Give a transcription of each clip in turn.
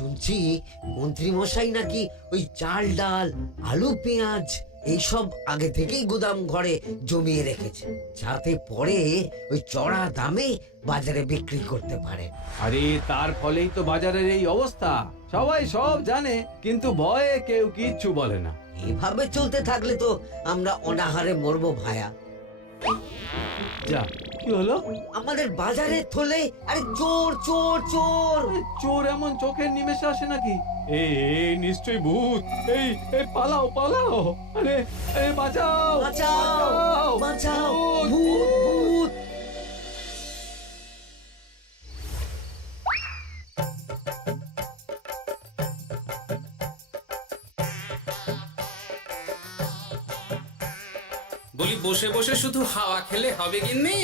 শুনছি মন্ত্রী মশাই নাকি ওই চাল ডাল আলু পেঁয়াজ এইসব আগে থেকেই গুদাম ঘরে জমিয়ে রেখেছে, যাতে পরে ওই চড়া দামে বাজারে বিক্রি করতে পারে। আরে তার ফলেই তো বাজারের এই অবস্থা। সবাই সব জানে কিন্তু ভয়ে কেউ কিচ্ছু বলে না। এভাবে চলতে থাকলে তো আমরা অনাহারে মরবো ভায়া। যা, কি হলো? আমাদের বাজারে থলে আরে চোর চোর চোর। চোর এমন চোখের নিমেষে আসে নাকি? এই নিশ্চয়ই ভূত। এই পালাও পালাও। আরে বাঁচাও বাঁচাও বাঁচাও, ভূত, ভূত ভূত। বলি বসে বসে শুধু হাওয়া খেলে হবে গিন্নি?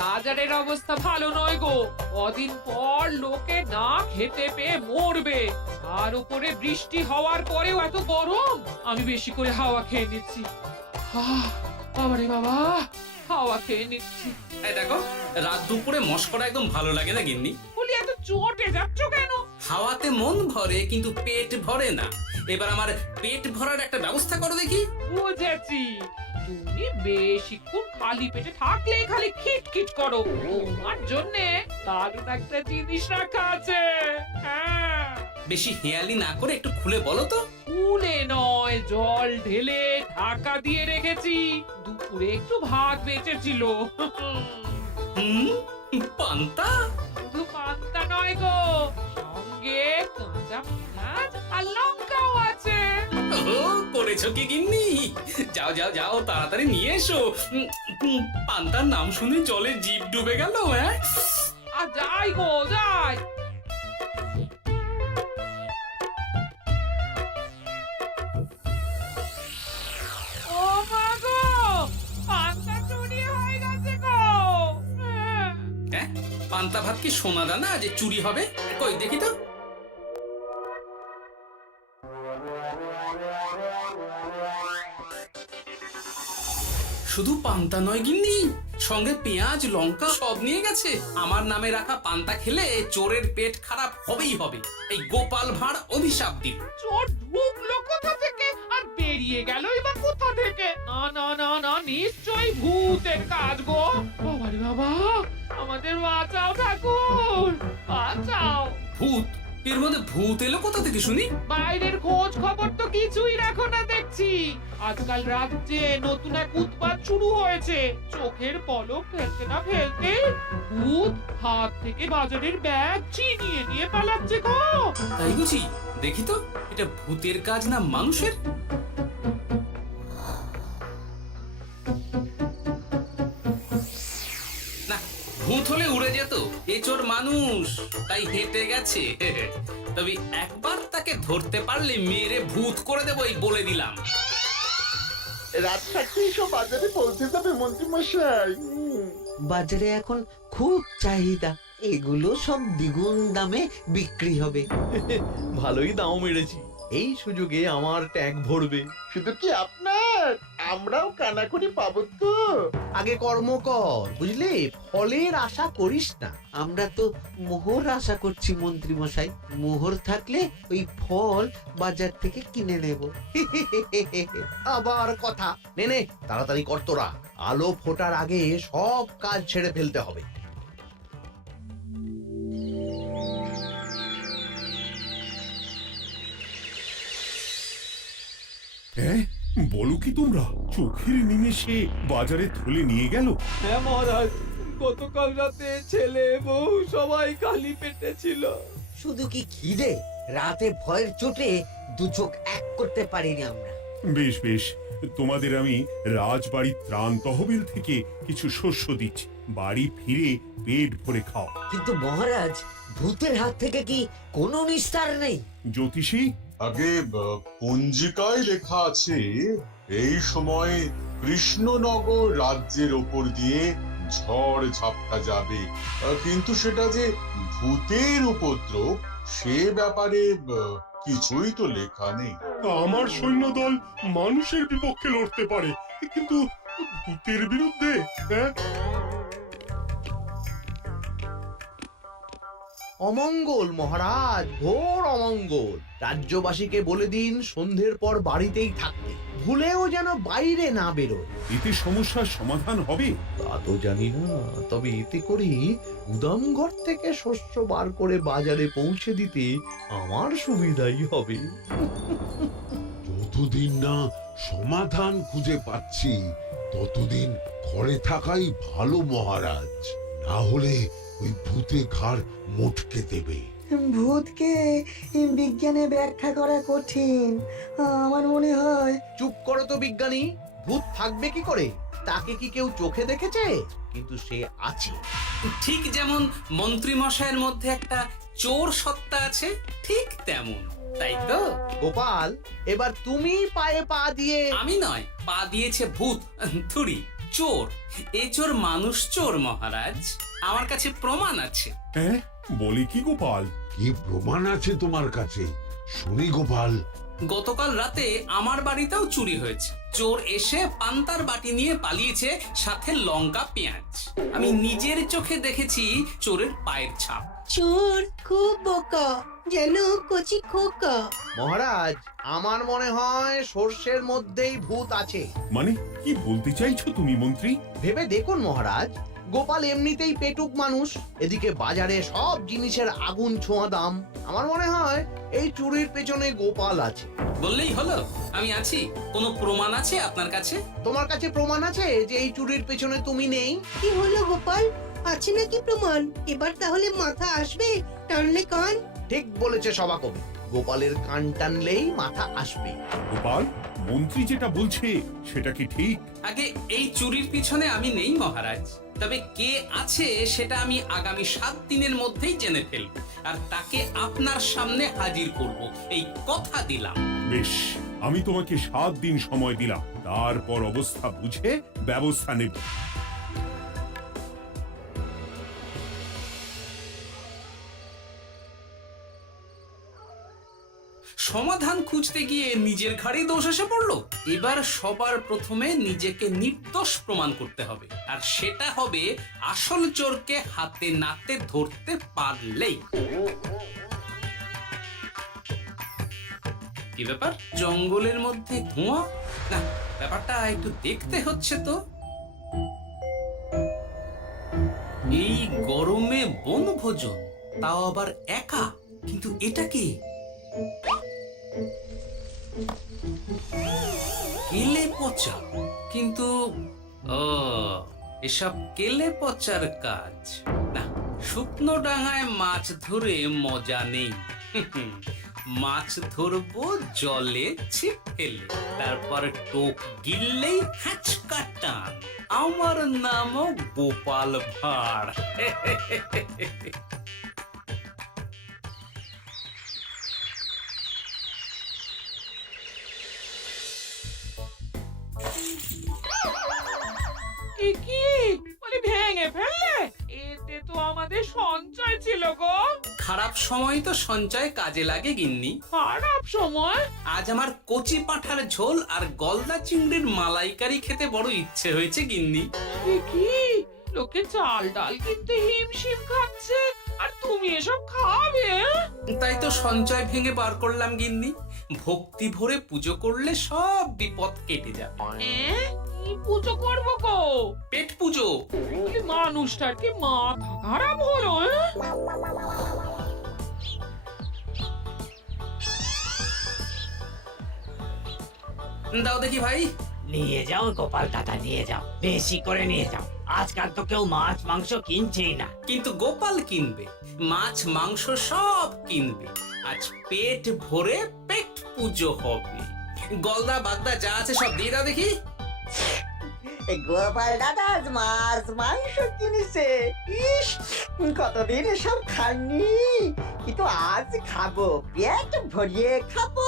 বাজারের অবস্থা ভালো নয় গো। কদিন পর লোকে না খেতে পেয়ে মরবে, আর উপরে বৃষ্টি হওয়ার পরেও এত গরম। আমি বেশি করে হাওয়া খেয়ে নিচ্ছি। বাবারে বাবা, হাওয়া খেয়ে নিচ্ছি। এই দেখো, রাত দুপুরে মশকরা একদম ভালো লাগে না গিন্নি। বলি এত চটে যাচ্ছ কেন? হাওয়াতে মন ভরে কিন্তু পেট ভরে না। এবার আমার পেট ভরার একটা ব্যবস্থা করো দেখি। বুঝেছি, তুমি বেশিক্ষণ খালি পেটে থাকলেই খালি খিটখিট করো। তোমার জন্যে দারুণ একটা জিনিস রাখা আছে। হ্যাঁ, বেশি হেয়ালি না করে একটু খুলে বলো তো। ফুলে নয়, জল ঢেলে ঢাকা দিয়ে রেখেছি। দুপুরে একটু ভাত বেঁচেছিল। হুম, পান্তা? শুধু পান্তা নয় গো, সঙ্গে কাঁচা পেঁয়াজ আর লঙ্কাও আছে। ও, করেছো কি গিন্নি? যাও যাও যাও, তাড়াতাড়ি নিয়ে এসো। পান্তার নাম শুনে জলে জিভ ডুবে গেল। হ্যাঁ, আর যাই গো যাই। ও মা গো, পান্তা চুরি হয়ে গেছে গো। হ্যাঁ, পান্তা ভাত কি সোনা দানা যে চুরি হবে? কই দেখি তো। শুধু পান্তা নয় গিন্নি, সঙ্গে পেঁয়াজ লঙ্কা সব নিয়ে গেছে। আমার নামে রাখা পান্তা খেলে চোরের পেট খারাপ হবেই হবে। এই গোপাল ভাঁড় অভিশাপ দিল। চোর ঢুকলো কোথা থেকে আর বেরিয়ে গেলই বা কোথা থেকে? না না না না, নিশ্চয়ই ভূতের কাজ গো। বাবারে বাবা, আমাদের বাঁচাও ঠাকুর, বাঁচাও। ভূত? এর মধ্যে ভূত এলো কোথা থেকে শুনি? বাইরের খোঁজ খবর তো কিছুই রাখো না দেখছি। আজকাল রাজ্যে নতুন এক উৎপাত শুরু হয়েছে। চোখের পলক ফেলতে না ফেলতে ভূত হাত থেকে বাজারের ব্যাগ ছিনিয়ে নিয়ে পালাচ্ছে গো। তাই বুঝি? দেখি তো, এটা ভূতের কাজ না মানুষের? না, ভূত হলে উড়ে যেত। এ চোর মানুষ, তাই হেঁটে গেছে। তবে একবার তাকে ধরতে পারলে মেরে ভূত করে দেবো, এই বলে দিলাম। রাত থাকতেই সব বাজারে পৌঁছে যাবে মন্ত্রী মশাই। বাজারে এখন খুব চাহিদা, এগুলো সব দ্বিগুণ দামে বিক্রি হবে। ভালোই দাম মেরেছি, এই সুযোগে আমার ট্যাঙ্ক ভরবে। শুধু কি আপনার, আমরাও কানাকড়ি পাবো তো। আগে কর্ম কর, বুঝলি? ফলের আশা করিস না। আমরা তো মোহর আশা করছি মন্ত্রী মশাই, মোহর থাকলে ওই ফল বাজার থেকে কিনে নেব। আবার কথা নে নে, তাড়াতাড়ি কর তোরা। আলো ফোটার আগে সব কাজ ছেড়ে ফেলতে হবে। হ্যাঁ, বলো কি তোমরা? চোখের নিমেষে বাজারে থলে নিয়ে গেল? হ্যাঁ মহারাজ, গতকাল রাতে ছেলে বউ সবাই খালি পেটে ছিল। শুধু কি খিদে, রাতে ভয়ের চোটে দু চোখ এক করতে পারিনি আমরা। বেশ বেশ, তোমাদের আমি রাজবাড়ির ত্রাণ তহবিল থেকে কিছু শস্য দিচ্ছি, বাড়ি ফিরে পেট ভরে খাও। কিন্তু মহারাজ, ভূতের হাত থেকে কি কোনো নিস্তার নেই? জ্যোতিষী, আগে পঞ্জিকায় লেখা আছে এই সময় কৃষ্ণনগর রাজ্যের ওপর দিয়ে ঝড় ঝাপটা যাবে, কিন্তু সেটা যে ভূতের উপদ্রব সে ব্যাপারে কিছুই তো লেখা নেই। আমার সৈন্যদল মানুষের বিপক্ষে লড়তে পারে, কিন্তু ভূতের বিরুদ্ধে? হ্যাঁ, অমঙ্গল মহারাজ, ঘোর অমঙ্গল। রাজ্যবাসীকে বলে দিন সন্ধ্যের পর বাড়িতেই থাকতে, ভুলেও যেন বাইরে না বেরোয়। এতে সমস্যার সমাধান হবে? তা তো জানি না, তবে এতে করে গুদামঘর থেকে শস্য বার করে বাজারে পৌঁছে দিতে আমার সুবিধাই হবে। যতদিন না সমাধান খুঁজে পাচ্ছি ততদিন ঘরে থাকাই ভালো মহারাজ, না হলে ওই ভূতে ঘাড় মোটকে দেবে। ভূতকে বিজ্ঞানে ব্যাখ্যা করা কঠিন, আমার মনে হয়। চুপ করো তো বিজ্ঞানী, ভূত থাকবে কি করে? তাকে কি কেউ চোখে দেখেছে? কিন্তু সে আছে। ঠিক যেমন মন্ত্রী মশাইয়ের মধ্যে একটা চোর সত্তা আছে, ঠিক তেমন, তাই তো? গোপাল, এবার তুমি পায়ে পা দিয়ে। আমি নয়, পা দিয়েছে ভূত, থুড়ি চোর। এ চোর মানুষ চোর মহারাজ, আমার কাছে প্রমাণ আছে। হ্যাঁ, বলি কি গোপাল? কি প্রমাণ আছে তোমার কাছে? শুনি গোপাল। গতকাল রাতে আমার বাড়িতেও চুরি হয়েছে। চোর এসে পান্তার বাটি নিয়ে পালিয়েছে, সাথে লঙ্কা পেঁয়াজ। আমি নিজের চোখে দেখেছি চোরের পায়ের ছাপ। চোর খুব বোকা, যেন কচি খোকা। মহারাজ, আমার মনে হয় সর্ষের মধ্যেই ভূত আছে। মানে কি বলতে চাইছো তুমি মন্ত্রী? ভেবে দেখুন মহারাজ, গোপাল এমনিতেই পেটুক মানুষ, এদিকে বাজারে সব জিনিসের আগুন ছোঁয়া দাম। আমার মনে হয় এই চুরির পেছনে গোপাল আছে। বললেই হলো আমি আছি। কোনো প্রমাণ আছে আপনার কাছে? তোমার কাছে প্রমাণ আছে যে এই চুরির পেছনে তুমি নেই? কি হলো গোপাল, আছে নাকি প্রমাণ? এবার তাহলে মাথা আসবে, টানলে কান। ঠিক বলেছে সভাকবি, গোপালের কান টানলেই মাথা আসবে। গোপাল, মন্ত্রী যেটা বলছে সেটা কি ঠিক? আগে এই চুরির পিছনে আমি নেই মহারাজ, তবে কে আছে সেটা আমি আগামী 7 দিনের মধ্যেই জেনে ফেলব, আর তাকে আপনার সামনে হাজির করব, এই কথা দিলাম। বেশ, আমি তোমাকে 7 দিন সময় দিলাম, তারপর অবস্থা বুঝে ব্যবস্থা নেব। সমাধান খুঁজতে গিয়ে নিজের ঘাড়েই দোষ এসে পড়লো। এবার সবার প্রথমে নিজেকে নির্দোষ প্রমাণ করতে হবে, আর সেটা হবে আসল চোরকে হাতে নাতে ধরতে পারলেই। কি ব্যাপার, জঙ্গলের মধ্যে ধোঁয়া? না, ব্যাপারটা একটু দেখতে হচ্ছে তো। এই গরমে বনভোজন, তাও আবার একা, কিন্তু এটা কি? কেলে পচা, কিন্তু এসব কেলে পচার কাজ না। শুকনো ডাঙায় মাছ ধরে মজা নেই। মাছ ধরবো জলে ছিপ ফেলে, তারপর টোপ গিললেই হাঁচকা টান। আমার নামও গোপাল ভাঁড়। কি বলি, ভেঙে ফেললে? এতে তো আমাদের সঞ্চয় ছিল গো। খারাপ সময় তো সঞ্চয় কাজে লাগে গিন্নি। খারাপ সময়? আজ আমার কচি পাঁঠার ঝোল আর গলদা চিংড়ির মালাইকারি খেতে বড় ইচ্ছে হয়েছে গিন্নি। কি লোকে চাল ডাল কিনতে হিমশিম খাচ্ছে, আর তুমি এসব খাবে? তাই তো সঞ্চয় ভেঙে বার করলাম গিন্নি। ভক্তি ভরে পুজো করলে সব বিপদ কেটে যাবে। কি পুজো করবো গো? পেট পুজো। মানুষটার কি মাথা খারাপ হলো? দাও দেখি ভাই। নিয়ে যাও গোপাল দাদা, নিয়ে যাও, বেশি করে নিয়ে যাও। আজকাল তো কেউ মাছ মাংস কিনছেই না। কিন্তু গোপাল কিনবে, মাছ মাংস সব কিনবে। আজ পেট ভরে পেট পুজো হবে। গলদা বাগদা যা আছে সব দিয়ে দাও দেখি। গোপাল দাদা মাছ মাংস কিনেছে, ইস কতদিন এসব খাইনি, কিন্তু আজ খাবো, পেট ভরিয়ে খাবো।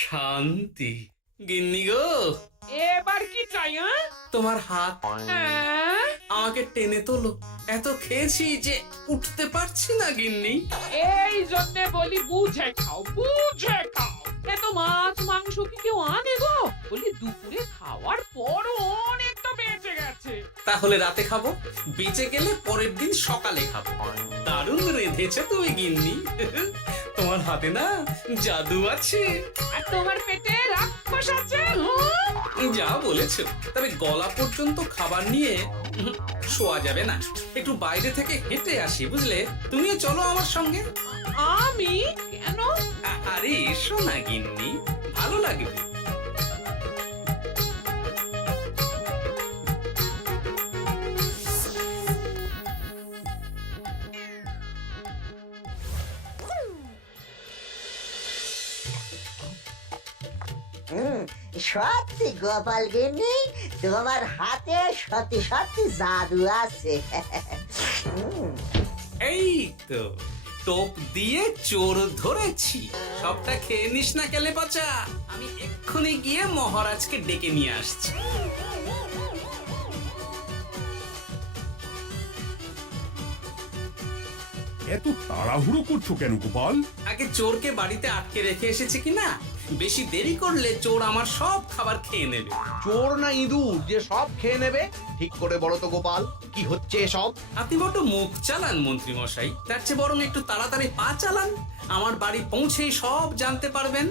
শান্তি। গিন্নি গো, এবার কি চাই? হ্যাঁ? তোমার হাত হ্যাঁ? আমাকে টেনে তোলো। এত খেয়েছি যে উঠতে পারছি না গিন্নি। এই জন্যে বলি বুঝে খাও, বুঝে খাও। এত মাছ মাংস কি কেউ আনে গো? বলি দুপুরে খাওয়ার পরও অনেকটা বেঁচে গেছে। তাহলে রাতে খাবো, বেঁচে গেলে পরের দিন সকালে খাবো। দারুণ রেঁধেছো তুমি গিন্নি। তোমার হাতে না জাদু আছে। আর তোমার পেটে রাক্ষস আছে। হুঁ? যা বলেছো, তবে গলা পর্যন্ত খাবার নিয়ে শোয়া যাবে না। একটু বাইরে থেকে হেঁটে আসি, বুঝলে? তুমিও চলো আমার সঙ্গে। আমি কেন? আরে এসো না গিন্নি, ভালো লাগবে। সত্যি গোপাল গিন্নি, তোমার হাতে সত্যি সত্যি জাদু আছে। এই তো টোপ দিয়ে চোর ধরেছি। সবটা খেয়ে নিস না কেলে পচা। আমি এক্ষুনি গিয়ে মহারাজকে ডেকে নিয়ে আসছি। এত তাড়াহুড়ো করছো কেন গোপাল? আগে চোরকে বাড়িতে আটকে রেখে এসেছি কিনা, বেশি দেরি করলে চোর আমার সব খাবার খেয়ে নেবে। চোর না ইঁদুর যে সব খেয়ে নেবে? ঠিক করে বলো তো গোপাল, কি হচ্ছে এসব? আপনি বড় মুখ চালান মন্ত্রী মশাই, তার চেয়ে বরং একটু তাড়াতাড়ি পা চালান। আমার বাড়ি পৌঁছেই সব জানতে পারবেন।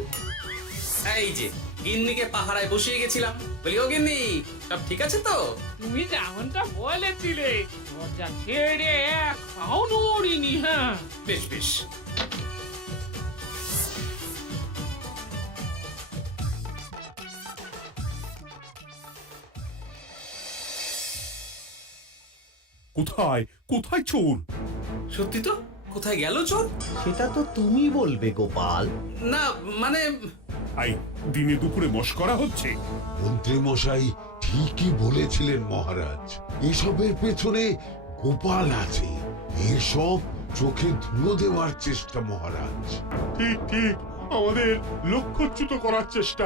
এই যে গিন্নিকে পাহারায় বসিয়ে গেছিলাম, বলি ও গিন্নি, সব ঠিক আছে তো? তুমি যেমনটা বলেছিলে, দরজা ছেড়ে এক পাও নড়িনি। হ্যাঁ, বেশ বেশ। কোথায় কোথায় চোর? সত্যি তো, কোথায় গেল চোর? সেটা তো তুমি বলবে গোপাল। না মানে আই দিনে দুপুরে মশকরা হচ্ছে। মন্ত্রী মশাই ঠিকই বলেছিলেন মহারাজ, এসবের পেছনে গোপাল আছে। এসব চোখে ধুলো দেওয়ার চেষ্টা মহারাজ। ঠিক ঠিক, আমাদের লক্ষ্যচ্যুত করার চেষ্টা।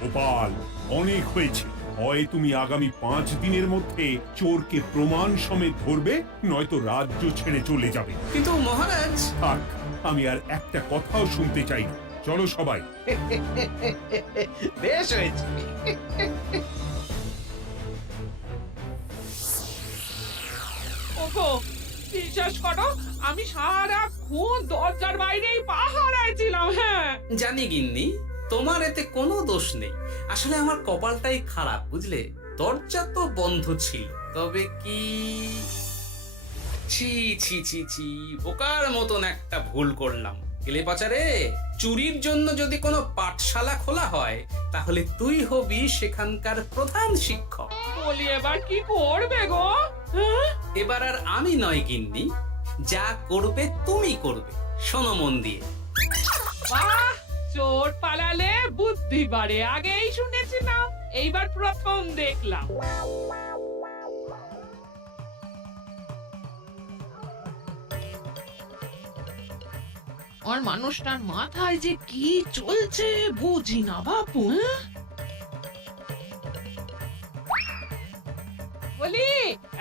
গোপাল, অনেক হয়েছে। হয় তুমি আগামী 5 দিনের মধ্যে চোরকে প্রমাণ সমেত ধরবে, নয়তো রাজ্য ছেড়ে চলে যাবে। কিন্তু মহারাজ। থাক, আমি আর একটা কথাও শুনতে চাই না। চলো সবাই। বেশ হয়েছে। ওগো, বিশ্বাস করো, আমি সারাক্ষণ দরজার বাইরেই পাহারায় ছিলাম। হ্যাঁ, জানি গিন্নি, তোমার এতে কোনো দোষ নেই। আসলে আমার কপালটাই খারাপ, বুঝলে? দরজা তো বন্ধ ছিল, তবে কি ছি ছি ছি ছি, বোকার মতন একটা ভুল করলাম। কেলে পাচারে, চুরির জন্য যদি কোনো পাঠশালা খোলা হয়, তাহলে তুই হবি সেখানকার প্রধান শিক্ষক। বলি এবার কি করবে গো? হ্যাঁ? এবার আর আমি নয় গিন্নি, যা করবে তুমি করবে। শোনো মন দিয়ে। বাহ, চোর পালালে বুদ্ধি বাড়ে, আগেই শুনেছিলাম, এইবার প্রথম দেখলাম। আর মানুষটার মাথায় যে কি চলছে বুঝি না বাপু। হ্যাঁ? বলি,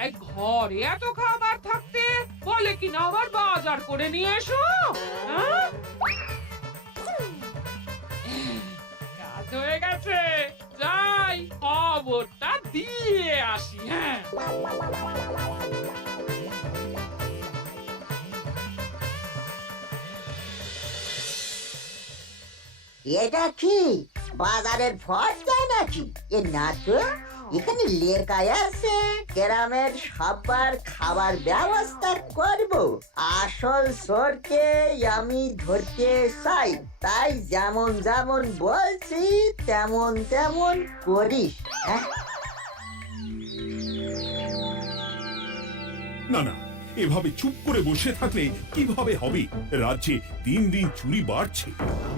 এই ঘরে এত খাবার থাকতে বলে কিনা আবার বাজার করে নিয়ে এসো। হ্যাঁ? কাজ হয়ে গেছে, যাই খবরটা দিয়ে আসি। হ্যাঁ, এটা কি বাজারের ফর্দা নাকি? এ না তো, এখানে লেখাই আছে গ্রামের সবার খাবার ব্যবস্থা করব। আসল চোরকে আমি ধরতে চাই, তাই যেমন যেমন বলছি তেমন তেমন করিস। হ্যাঁ, না না, এভাবে চুপ করে বসে থাকলে কিভাবে হবে? রাজ্যে দিন দিন চুরি বাড়ছে।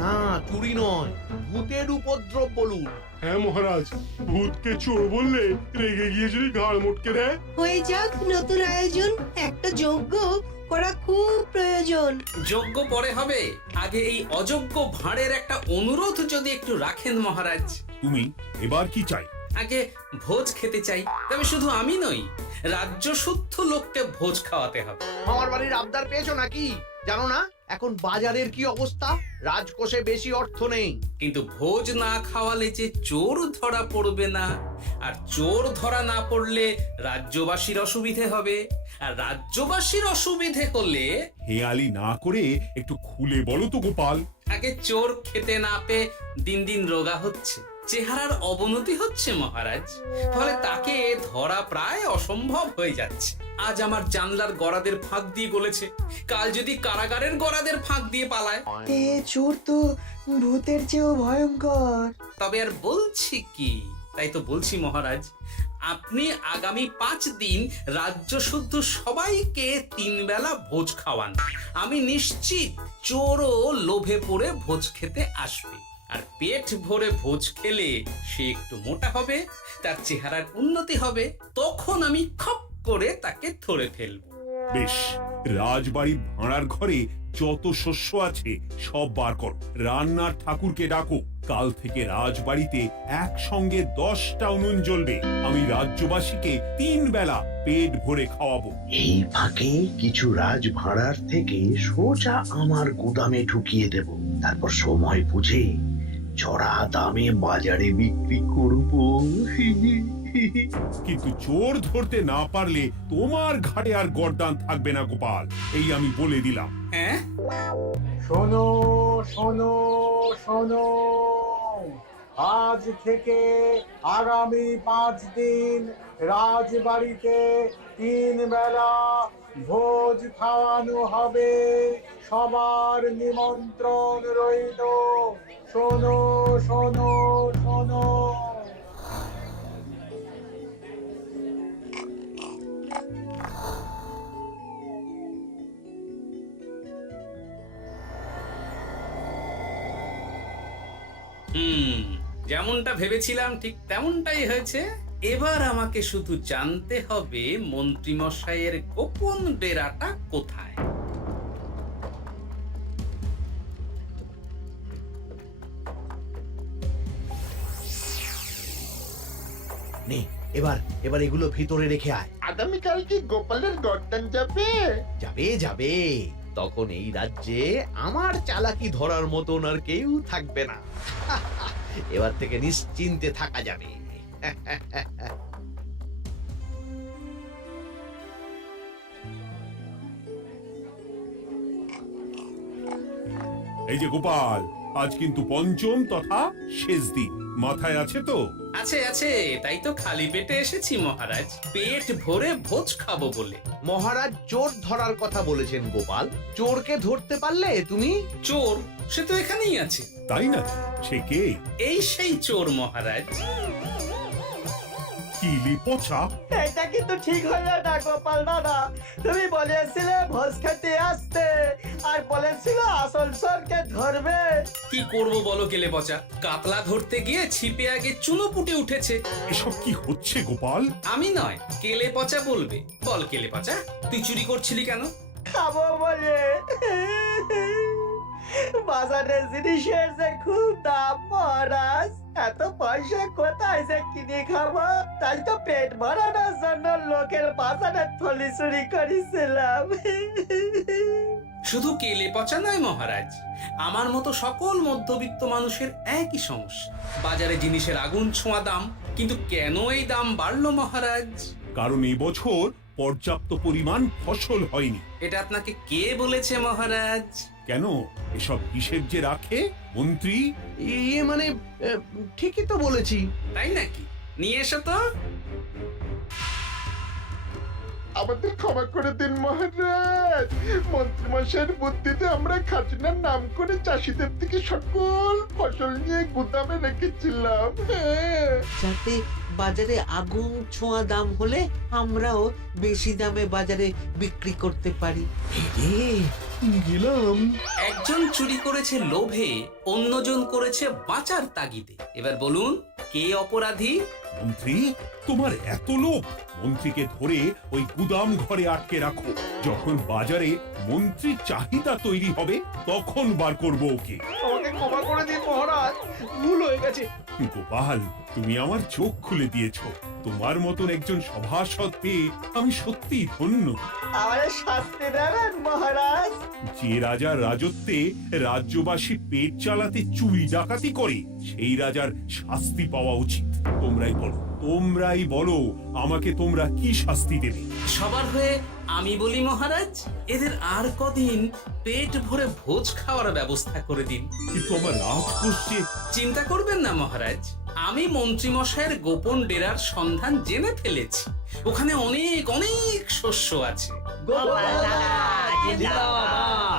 না, চুরি নয়, ভূতের উপদ্রব বলুন। হ্যাঁ মহারাজ, ভূতকে চোর বললে রেগে গিয়ে যদি ঘাড় মোটকে দেয়। হয়ে যাক নতুন আয়োজন, একটা যজ্ঞ করা খুব প্রয়োজন। যোগ্য পরে হবে, আগে এই অযোগ্য ভাঁড়ের একটা অনুরোধ যদি একটু রাখেন মহারাজ। তুমি এবার কি চাই? আগে ভোজ খেতে চাই, তবে শুধু আমি নই, রাজ্য শুদ্ধ লোককে ভোজ খাওয়াতে হবে। আমার বাড়ির আবদার পেয়েছো নাকি? জানো না এখন বাজারের কি অবস্থা? রাজকোষে বেশি অর্থ নেই। কিন্তু ভোজ না খাওয়ালে যে চোর ধরা পড়বে না, আর চোর ধরা না পড়লে রাজ্যবাসীর অসুবিধে হবে, আর রাজ্যবাসীর অসুবিধে হলে হেয়ালি না করে একটু খুলে বলো তো গোপাল। আগে চোর খেতে না পেয়ে দিন দিন রোগা হচ্ছে, চেহারার অবনতি হচ্ছে মহারাজ, ফলে তাকে ধরা প্রায় অসম্ভব হয়ে যাচ্ছে। আজ আমার জানলার গড়াদের ফাঁক দিয়ে গলেছে, কাল যদি কারাগারের গড়াদের ফাঁক দিয়ে পালায়। এ চোর তো ভূতের চেয়েও ভয়ঙ্কর। তবে আর বলছি কি, তাই তো বলছি মহারাজ, আপনি আগামী 5 দিন রাজ্য শুদ্ধ সবাইকে 3 বেলা ভোজ খাওয়ান। আমি নিশ্চিত চোরও লোভে পড়ে ভোজ খেতে আসবে, আর পেট ভরে ভোজ খেলে সে একটু মোটা হবে, তার চেহারার উন্নতি হবে, তখন আমি খপ করে তাকে ধরে ফেলব। বেশ, রাজবাড়ির ভাড়ার ঘরে যত শস্য আছে সব বার করো, রান্নার ঠাকুরকে ডাকো। কাল থেকে রাজবাড়িতে একসঙ্গে 10টা উনুন জ্বলবে। আমি রাজ্যবাসীকে 3 বেলা পেট ভরে খাওয়াবো। এই ফাঁকে কিছু রাজ ভাড়ার থেকে সোজা আমার গুদামে ঢুকিয়ে দেব, তারপর সময় বুঝে চড়া দামে বাজারে বিক্রি করব। কিন্তু চোর ধরতে না পারলে তোমার ঘাড়ে আর গর্দান থাকবে না গোপাল, এই আমি বলে দিলাম। হ্যাঁ, শোনো শোনো শোনো, আজ থেকে আগামী 5 দিন রাজবাড়িতে 3 বেলা ভোজ খাওয়ানো হবে, সবার নিমন্ত্রণ রইল। শোনো শোনো শোনো। যেমনটা ভেবেছিলাম ঠিক তেমনটাই হয়েছে। এবার আমাকে শুধু জানতে হবে মন্ত্রীমশাইয়ের গোপন ডেরাটা কোথায়। নে এবার এবার এগুলো ভিতরে রেখে আয়। আগামীকাল কি গোপালের গর্দান যাবে? যাবে যাবে, তখন এই রাজ্যে আমার চালাকি ধরার মতন আর কেউ থাকবে না। এবার থেকে নিশ্চিন্তে থাকা যাবে। এই যে গোপাল, আজ কিন্তু পঞ্চম তথা শেষ দিন, মাথায় আছে তো? আছে আছে, তাই তো খালি পেটে এসেছি মহারাজ, পেট ভরে ভোজ খাবো বলে। মহারাজ চোর ধরার কথা বলেছেন গোপাল, চোরকে ধরতে পারলে তুমি? চোর সে তো এখানেই আছে। তাই না? সে কে? এই সেই চোর মহারাজ। কিলি পচা, এটা কিন্তু ঠিক হলো না গোপাল দাদা। তুমি বলেছিলে ভোজ খেতে আসতে, আর বলেছিলে আসল চোরকে ধরবে। কি করব বলো কেলে পচা, কাতলা ধরতে গিয়ে ছিপে আগে চুনো পুটে উঠেছে। এসব কি হচ্ছে গোপাল? আমি নয়, কেলে পচা বলবে। বল কেলে পচা, তুই চুরি করছিলি কেন? খাবো বলে। বাজারের জিনিসের যে খুব দাম মহারাজ, এত পয়সা কোথায় যে কিনে খাবো, তাই তো পেট ভরানোর জন্য লোকের বাজারের থলি চুরি করেছিলাম। শুধু কেলে পচা নয় মহারাজ, আমার মতো সকল মধ্যবিত্ত মানুষের একই সমস্যা। বাজারে জিনিসের আগুন ছোঁয়া দাম, কিন্তু কেন এই দাম বাড়লো মহারাজ? কারণ এবছর পর্যাপ্ত পরিমাণ ফসল হয়নি। এটা আপনাকে কে বলেছে মহারাজ? কেন, এসব হিসেব যে রাখে মন্ত্রী। ইয়ে মানে ঠিকই তো বলেছি। তাই নাকি? নিয়ে এসো তো। আমাদের ক্ষমা করে দিন মহারাজ, মন্ত্রীমশাইয়ের বুদ্ধিতে আমরা খাজনার নাম করে চাষিদের থেকে সকল ফসল নিয়ে গুদামে রেখেছিলাম। যাতে বাজারে আগুন ছোঁয়া দাম হলে আমরাও বেশি দামে বাজারে বিক্রি করতে পারি। গেলাম। একজন চুরি করেছে লোভে, অন্যজন করেছে বাঁচার তাগিদে। এবার বলুন কে অপরাধী? মন্ত্রী, তোমার এত লোভ! মন্ত্রীকে ধরে ওই গুদাম ঘরে আটকে রাখো। যখন বাজারে মন্ত্রীর চাহিদা তৈরি হবে তখন বার করবো ওকে। আমাকে ক্ষমা করে দিন মহারাজ, ভুল হয়ে গেছে। গোপাল, তুমি আমার চোখ খুলে দিয়েছো। তোমার মতন একজন সভাসদ পেয়ে আমি সত্যিই ধন্য। আমার শাস্তি দেবেন মহারাজ? যে রাজার রাজত্বে রাজ্যবাসী পেট চালাতে চুরি ডাকাতি করে সেই রাজার শাস্তি পাওয়া উচিত। তোমরাই বলো আমাকে তোমরা কি শাস্তি দেবে? সবার হয়ে আমি বলি মহারাজ, এদের আর কদিন পেট ভরে ভোজ খাওয়ার ব্যবস্থা করে দিন। কিন্তু আমার রাজকোষে। চিন্তা করবেন না মহারাজ, আমি মন্ত্রী মশাইয়ের গোপন ডেরার সন্ধান জেনে ফেলেছি। ওখানে অনেক অনেক শস্য আছে। গোপাল দাদা জিন্দাবাদ।